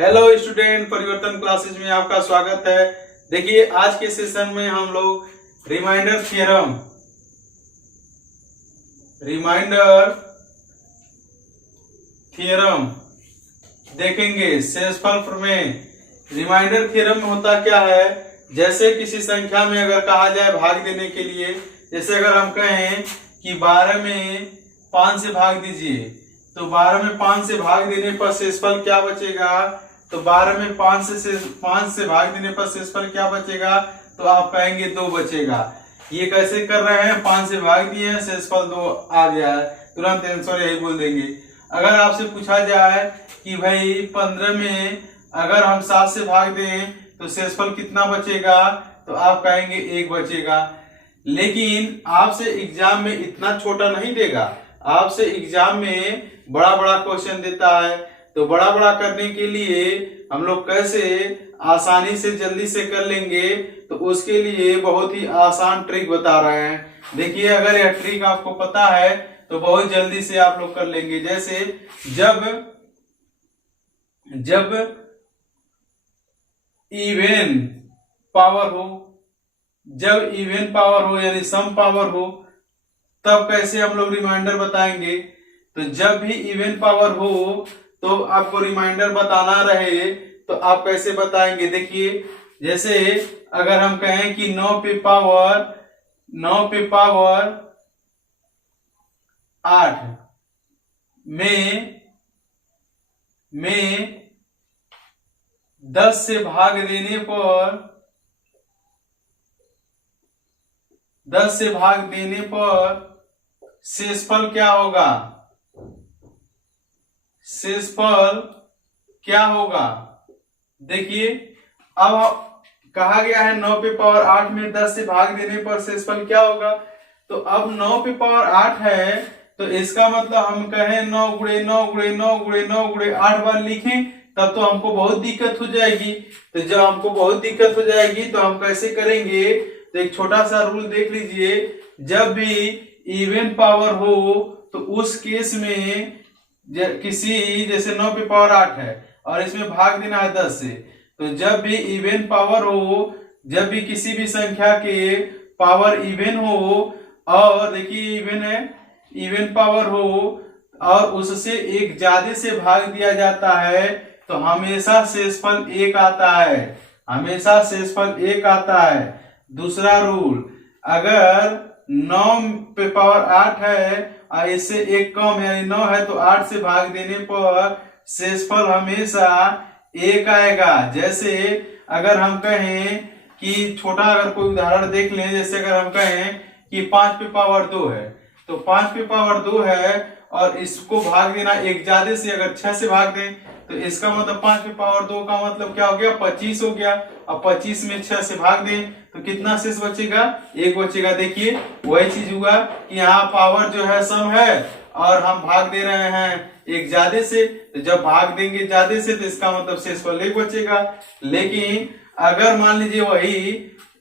Hello student, परिवर्तन classes में आपका स्वागत है। देखिए आज के सेशन में हम लोग रिमाइंडर थ्योरम देखेंगे। शेषफल प्रमेय। रिमाइंडर थ्योरम में होता क्या है, जैसे किसी संख्या में अगर कहा जाए भाग देने के लिए, जैसे अगर हम कहें कि 12 में 5 से भाग दीजिए, तो 12 में 5 से भाग देने पर शेषफल क्या बचेगा। तो 12 में 5 से भाग देने पर शेषफल क्या बचेगा, तो आप कहेंगे 2 बचेगा। ये कैसे कर रहे हैं, 5 से भाग दिए हैं, शेषफल 2 आ गया है, तुरंत आंसर यही बोल देंगे। अगर आपसे पूछा जाए कि भाई 15 में अगर हम 7 से भाग दें तो शेषफल कितना बचेगा, तो आप कहेंगे 1 बचेगा। लेकिन आपसे एग्जाम में इतना छोटा नहीं देगा, आपसे एग्जाम में बड़ा बड़ा क्वेश्चन देता है। तो बड़ा बड़ा करने के लिए हम लोग कैसे आसानी से जल्दी से कर लेंगे, तो उसके लिए बहुत ही आसान ट्रिक बता रहे हैं। देखिए अगर यह ट्रिक आपको पता है तो बहुत जल्दी से आप लोग कर लेंगे। जैसे जब इवन पावर हो यानी सम पावर हो, तब कैसे हम लोग रिमाइंडर बताएंगे। तो जब भी इवन पावर हो तो आपको रिमाइंडर बताना रहे तो आप कैसे बताएंगे। देखिए जैसे अगर हम कहें कि 9 पे पावर 8 में 10 से भाग देने पर शेषफल क्या होगा। देखिए अब कहा गया है 9 पे पावर 8 में 10 से भाग देने पर शेषफल क्या होगा। तो अब 9 पे पावर 8 है, तो इसका मतलब हम कहें 9 गुणे 9 गुणे 9 गुणे 9 गुणे 8 बार लिखें, तब तो हमको बहुत दिक्कत हो जाएगी। तो जब हमको बहुत दिक्कत हो जाएगी तो हम कैसे करेंगे, तो एक छोटा सा रूल देख लीजिए। जब भी इवन पावर हो तो उस केस में किसी जैसे 9 पे पावर 8 है और इसमें भाग देना है 10 से, तो जब भी इवन पावर हो, जब भी किसी भी संख्या के पावर इवन हो, और देखिए इवन है, इवन पावर हो और उससे एक ज्यादा से भाग दिया जाता है, तो हमेशा शेषफल 1 आता है। दूसरा रूल, अगर 9 पे पावर 8 है और इससे 1 कम यानी 9 है, तो 8 से भाग देने पर शेषफल हमेशा 1 आएगा। जैसे अगर हम कहें कि छोटा अगर कोई उदाहरण देख लें, जैसे अगर हम कहें कि 5 पे पावर 2 है, तो 5 पे पावर 2 है और इसको भाग देना एक ज्यादा से, अगर 6 से भाग दें तो इसका मतलब 5 पे पावर 2 का मतलब क्या हो गया, 25 हो गया। अब 25 में 6 से भाग दें तो कितना शेष बचेगा, 1 बचेगा। देखिए वही चीज हुआ कि यहाँ पावर जो है सम है और हम भाग दे रहे हैं एक ज्यादा से, तो जब भाग देंगे ज्यादा से तो इसका मतलब शेषफल 1 बचेगा। लेकिन अगर मान लीजिए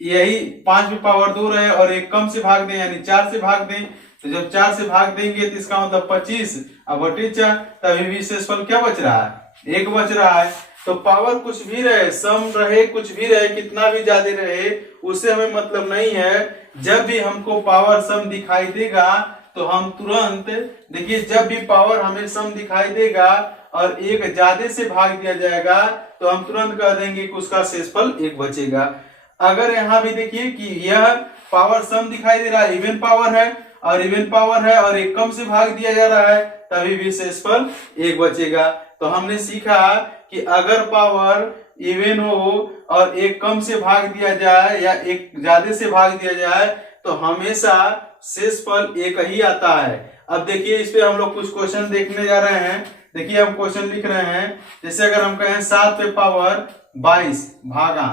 यही 5 पे पावर 2 रहे और 1 कम से भाग दें यानी 4 से भाग दें, तो जब 4 से भाग देंगे तो इसका मतलब 25 अब बटे 4, तभी भी शेषफल क्या बच रहा है, 1 बच रहा है। तो पावर कुछ भी रहे, सम रहे, कुछ भी रहे, कितना भी ज्यादा रहे, उससे हमें मतलब नहीं है। जब भी हमको पावर सम दिखाई देगा तो हम तुरंत, देखिए जब भी पावर हमें सम दिखाई देगा और 1 ज्यादा से भाग दिया जाएगा तो हम तुरंत कह देंगे कि उसका शेषफल 1 बचेगा। अगर यहाँ भी देखिए कि यह पावर सम दिखाई दे रहा है, इवन पावर है और 1 कम से भाग दिया जा रहा है, तभी भी शेषफल 1 बचेगा। तो हमने सीखा कि अगर पावर इवन हो और 1 कम से भाग दिया जाए या 1 ज्यादा से भाग दिया जाए तो हमेशा शेषफल 1 ही आता है। अब देखिए इस पे हम लोग कुछ क्वेश्चन देखने जा रहे हैं। देखिए हम क्वेश्चन लिख रहे हैं, जैसे अगर हम कहें 7 पे पावर 22 भागा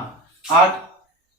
8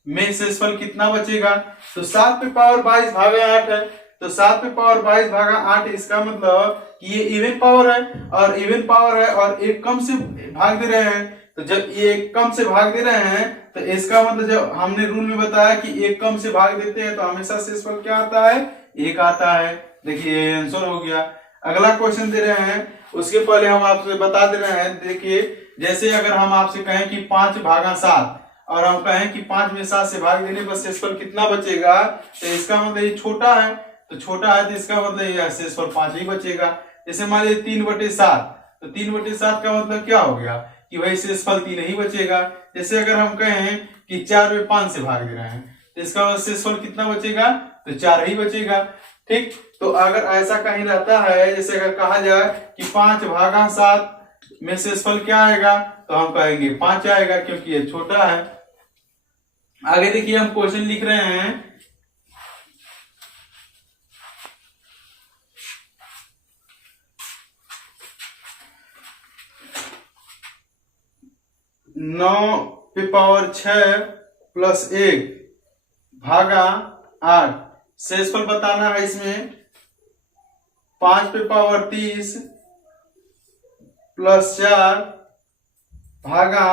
में शेषफल कितना बचेगा। तो 7 पे पावर 22 भागा 8 है, तो 7 पे पावर 22 भागा 8, इसका मतलब कि ये इवन पावर है और 1 कम से भाग दे रहे हैं। तो जब ये 1 कम से भाग दे रहे हैं तो इसका मतलब जब हमने रूल में बताया कि 1 कम से भाग देते हैं तो हमेशा शेषफल क्या आता है, 1 आता है। देखिए आंसर हो गया। अगला क्वेश्चन दे रहे हैं, उसके पहले हम आपसे बता दे रहे हैं। देखिए जैसे अगर हम आपसे कहें कि 5/7 और हम कहें कि 5 में 7 से भाग देने पर शेषफल कितना बचेगा, तो इसका मतलब ये छोटा है, तो छोटा है तो इसका मतलब ये शेषफल 5 ही बचेगा। जैसे मान लीजिए 3/7, तो 3/7 का मतलब क्या हो गया कि वही शेषफल 3 ही बचेगा। जैसे अगर हम कहें कि 4 में 5 से भाग दे रहे हैं तो इसका मतलब शेषफल कितना बचेगा, तो 4 ही बचेगा। ठीक, तो अगर ऐसा कहीं रहता है, जैसे अगर कहा जाए कि 5/7 में शेषफल क्या आएगा, तो हम कहेंगे 5 आएगा क्योंकि ये छोटा है। आगे देखिए हम क्वेश्चन लिख रहे हैं, नौ पे पावर 6 प्लस 1 भागा 8, शेषफल बताना है इसमें 5 पे पावर 30 प्लस 4 भागा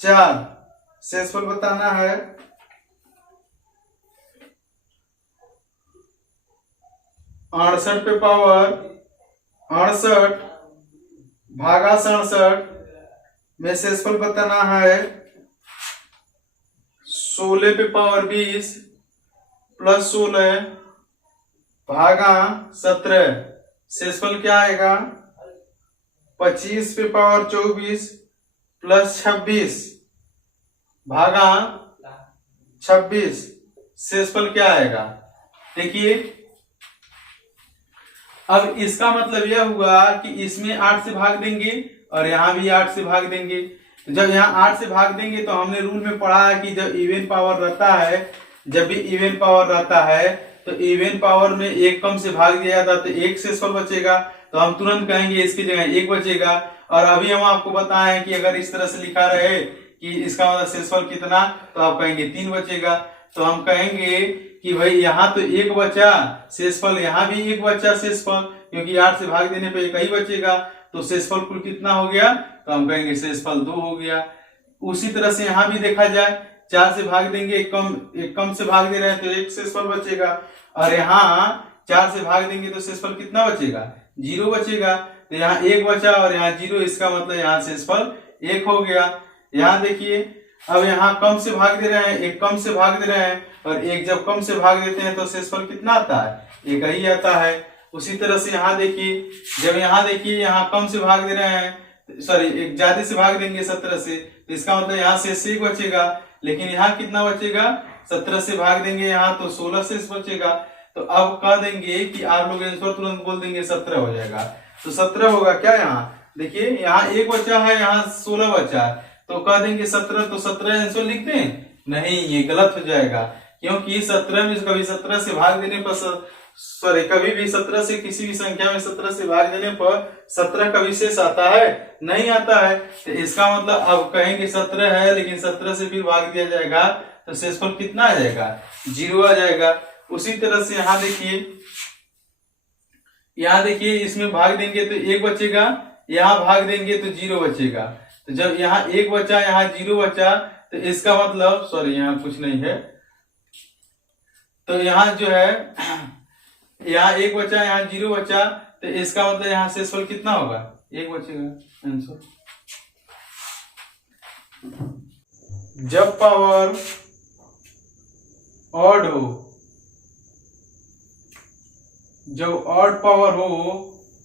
4, शेषफल बताना है 68 पे पावर 68 भागा 67 में शेषफल बताना है 16 पे पावर 20 प्लस 16 भागा 17, शेषफल क्या आएगा 25 पे पावर 24 प्लस 26 भागा 26, शेषफल क्या आएगा। देखिए अब इसका मतलब यह हुआ कि इसमें 8 से भाग देंगे और यहाँ भी 8 से भाग देंगे। जब यहाँ 8 से भाग देंगे तो हमने रूल में पढ़ा है कि जब इवन पावर रहता है, जब भी इवन पावर रहता है तो इवन पावर में एक कम से भाग दिया जाता है तो एक शेषफल बचेगा, तो हम तुरंत कहेंगे इसकी जगह 1 बचेगा। और अभी हम आपको बताएं कि अगर इस तरह से लिखा रहे कि इसका मतलब शेषफल कितना, तो आप कहेंगे 3 बचेगा। तो हम कहेंगे कि भाई यहाँ तो 1 बचा शेषफल, यहाँ भी 1 बचा शेषफल, क्योंकि 8 से भाग देने पे 1 ही बचेगा, तो शेषफल कुल कितना हो गया, तो हम कहेंगे शेषफल 2 हो गया। उसी तरह से यहाँ भी देखा जाए 4 से भाग देंगे, एक कम से भाग दे रहे हैं तो 1 शेषफल बचेगा, और यहाँ 4 से भाग देंगे तो शेषफल कितना बचेगा, 0 बचेगा। तो यहाँ 1 बचा और यहाँ 0, इसका मतलब यहाँ शेषफल 1 हो गया। यहाँ देखिए अब यहाँ कम से भाग दे रहे हैं, एक कम से भाग दे रहे हैं, और एक जब कम से भाग देते हैं तो शेषफल कितना आता है, 1 ही आता है। उसी तरह से यहाँ देखिए, जब यहाँ देखिए यहाँ कम से भाग दे रहे हैं, सॉरी एक ज्यादा से भाग देंगे 17 से, तो इसका मतलब यहाँ शेष 1 बचेगा, लेकिन यहाँ कितना बचेगा, 17 से भाग देंगे यहाँ तो 16 शेष बचेगा। तो अब कह देंगे कि आप लोग आंसर तुरंत बोल देंगे 17 हो जाएगा, तो 17 होगा क्या। यहाँ देखिए यहाँ 1 बचा है, यहाँ 16 बचा है, तो कह देंगे 17, तो 17 आंसर लिख दें, नहीं ये गलत हो जाएगा, क्योंकि 17 में कभी 17 से भाग देने पर, सॉरी कभी भी 17 से किसी भी संख्या में 17 से भाग देने पर 17 कभी शेष आता है, नहीं आता है। तो इसका मतलब अब कहेंगे 17 है, लेकिन 17 से फिर भाग दिया जाएगा तो शेषफल कितना आ जाएगा, 0 आ जाएगा। उसी तरह से यहाँ देखिए इसमें भाग देंगे तो 1 बचेगा, यहाँ भाग देंगे तो 0 बचेगा। तो जब यहाँ 1 बचा, यहाँ 0 बचा, तो इसका मतलब, सॉरी यहाँ कुछ नहीं है, तो यहाँ जो है यहाँ 1 बचा, यहाँ 0 बचा, तो इसका मतलब यहाँ शेषफल कितना होगा, 1 बचेगा आंसर। जब पावर ऑड हो, जब ऑड पावर हो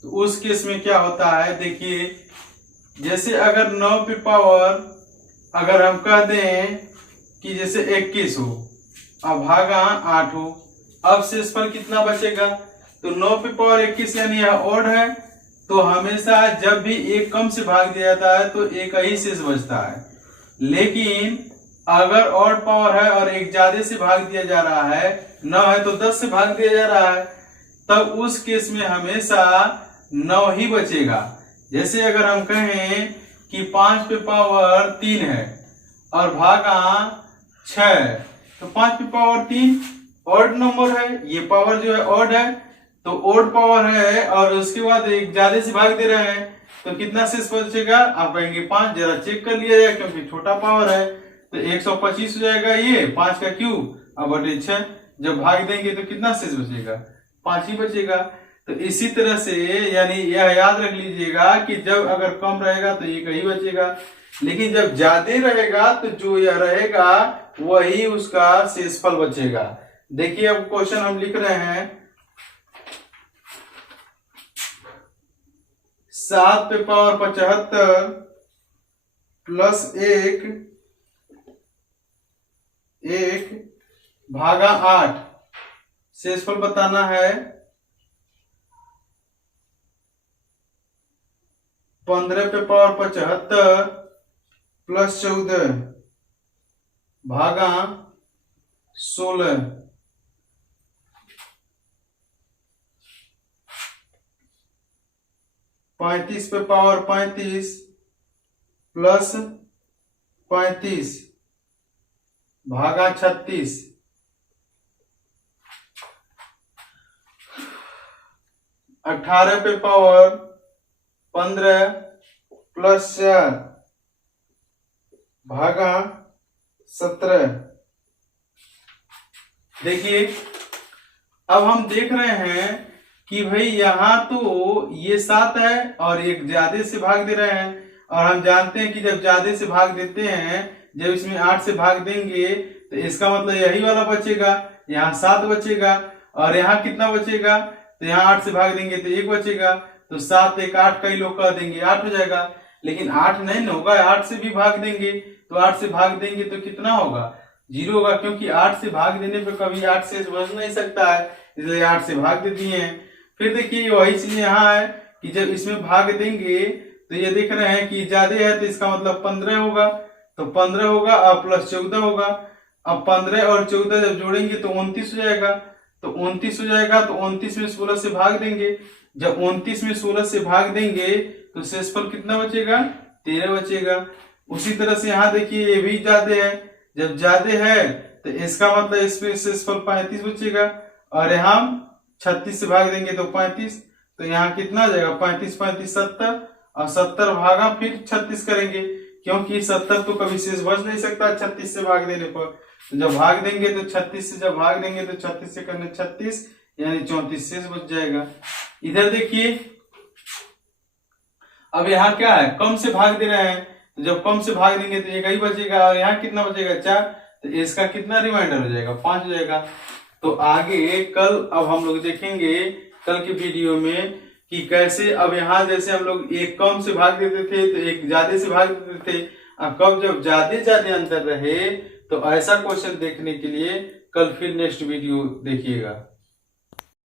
तो उस केस में क्या होता है, देखिए जैसे अगर 9 पे पावर अगर हम कह दें कि जैसे 21 हो अब भागा 8 हो, अब शेषफल कितना बचेगा, तो 9 पे पावर 21 यानी यह ऑड है, तो हमेशा जब भी एक कम से भाग दिया जाता है तो एक ही शेष बचता है। लेकिन अगर ऑड पावर है और एक ज्यादा से भाग दिया जा रहा है, 9 है तो 10 से भाग दिया जा रहा है, तब उस केस में हमेशा 9 ही बचेगा। जैसे अगर हम कहें कि 5 पे पावर 3 है और भागा 6, तो 5 पे पावर 3 ऑड नंबर है, ये पावर जो है ऑड है, तो ऑड पावर है और उसके बाद एक ज्यादा से भाग दे रहे हैं, तो कितना शेष बचेगा, आप कहेंगे 5, जरा चेक कर लिया जाए क्योंकि छोटा पावर है, तो 125 हो जाएगा, ये 5 का क्यूब अब बटे 6, जब भाग देंगे तो कितना शेष बचेगा, 5 ही बचेगा। तो इसी तरह से यानी यह याद रख लीजिएगा कि जब अगर कम रहेगा तो एक ही बचेगा, लेकिन जब ज्यादा रहेगा तो जो यह रहेगा वही उसका शेषफल बचेगा। देखिए अब क्वेश्चन हम लिख रहे हैं 7 पे पावर 75 प्लस 1 भागा 8 शेषफल बताना है 15 पे पावर 75 प्लस 14 भागा 16। 35 पे पावर 35 प्लस 35 भागा 36। 18 पे पावर 15 प्लस 4 भागा 17। देखिए अब हम देख रहे हैं कि भाई यहाँ तो ये 7 है और एक ज्यादा से भाग दे रहे हैं, और हम जानते हैं कि जब ज्यादा से भाग देते हैं, जब इसमें 8 से भाग देंगे तो इसका मतलब यही वाला बचेगा, यहाँ 7 बचेगा, और यहाँ कितना बचेगा, तो यहाँ 8 से भाग देंगे तो 1 बचेगा, तो 7 1 8 कई लोग कह देंगे 8 हो जाएगा, लेकिन 8 नहीं न होगा, 8 से भी भाग देंगे, तो 8 से भाग देंगे तो कितना होगा, 0 होगा, क्योंकि 8 से भाग देने पे कभी 8 से बच नहीं सकता है, इसलिए 8 से भाग दे दिए हैं। फिर देखिए वही चीज यहाँ है कि जब इसमें भाग देंगे तो ये देख रहे हैं कि ज्यादा है तो इसका मतलब 15 होगा, तो 15 होगा और प्लस 14 होगा। अब 15 और 14 जब जोड़ेंगे तो 29 हो जाएगा, तो 29 हो जाएगा, तो 29 में 16 से भाग देंगे, जब 29 में 16 से भाग देंगे तो शेषफल कितना बचेगा, 13 बचेगा। उसी तरह से यहाँ देखिए ये भी ज्यादा है, जब ज्यादा है तो इसका मतलब इसमें शेषफल 35 बचेगा, और यहाँ 36 से भाग देंगे तो 35, तो यहाँ कितना आ जाएगा 35 35 70, और 70 भागा फिर 36 करेंगे, क्योंकि 70 तो कभी शेष बच नहीं सकता 36 से भाग देने पर, तो जब भाग देंगे तो 36 से जब भाग देंगे तो 36 से करने 36 यानी 34 शेष बच जाएगा। इधर देखिए अब यहाँ क्या है, कम से भाग दे रहे हैं, तो जब कम से भाग देंगे तो एक ही बचेगा, और यहाँ कितना बचेगा 4, तो इसका कितना रिमाइंडर हो जाएगा 5 हो जाएगा। तो आगे कल अब हम लोग देखेंगे कल के वीडियो में कि कैसे अब यहाँ जैसे हम लोग एक कम से भाग देते थे तो एक ज्यादा से भाग देते थे, अब कब जब ज्यादा अंतर रहे तो ऐसा क्वेश्चन देखने के लिए कल फिर नेक्स्ट वीडियो देखिएगा।